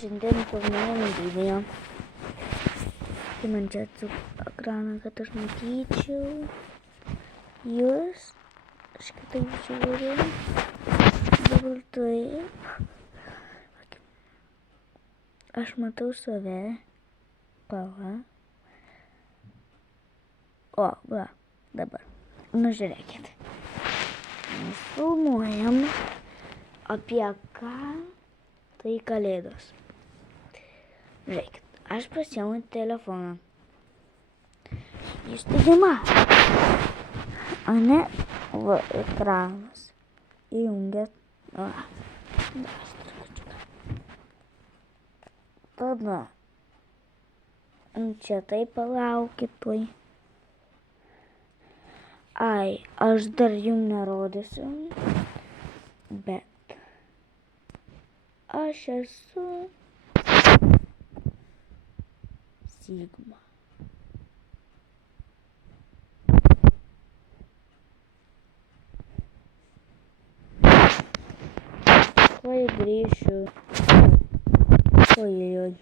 Šiandien filmuojam video. Tai man čia ekraną, kad aš matyčiau jūs. Aš kitaip žiūriu. Dabar taip. Aš matau save. Pala. O, va, dabar. Nu, žiūrėkit. Mes filmuojam apie ką tai kalėdos. Žiūrėkit, aš pasiimu telefoną. Jūs taigi matote. O ne, va, ekranas. Įjungiat. Va. Tada. Čia taip palaukit tuoj. Ai, aš dar jums nerodysiu. Bet aš esu Sigma. Tuoj grįšiu. Ojoj.